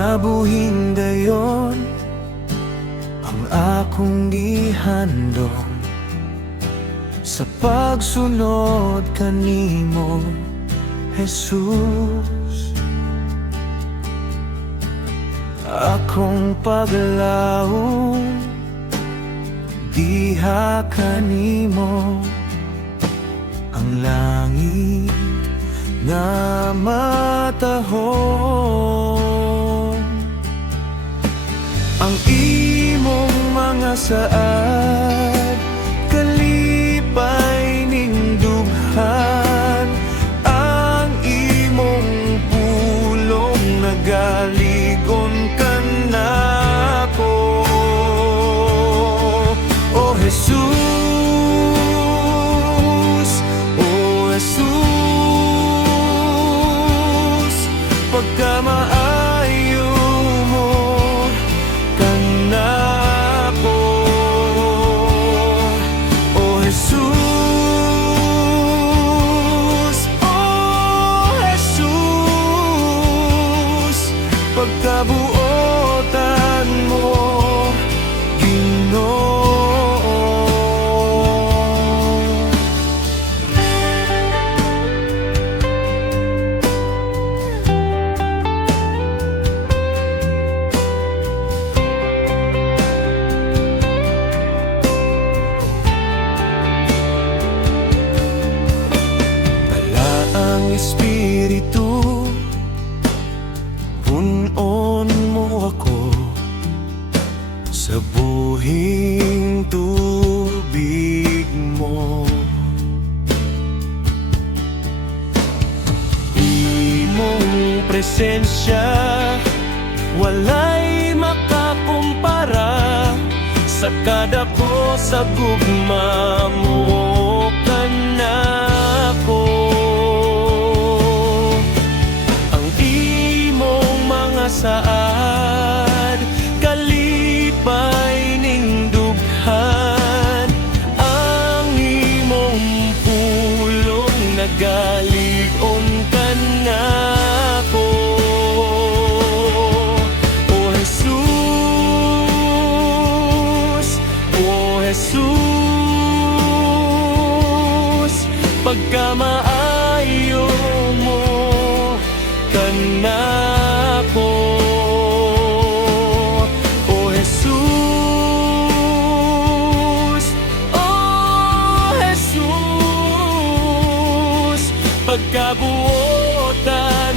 Kinabuhin dayon ang akong gihandom sa pagsunod kanimo, Jesus. Akong paglaom diha kanimo, ang langit nga matahom. Ang imong mga saad kalipay ning dughan, ang imong pulong nagaligon ka nako, O Jesus, O Jesus. Pagkamaayo mo kanako, O Jesus, O Jesus. Pagkabuotan mo, Ginoo. Espiritu, punon mo ako sa buhing tubig mo. Imong presensya walay makakumpara, sa kadako sa gugma mo kanako. Saad kalipay ning dughan, ang imong pulong nagaligon ka nako, O Jesus, O Jesus. Pagkamaayo mo kanako, O Jesus, O Jesus. Pagkabuotan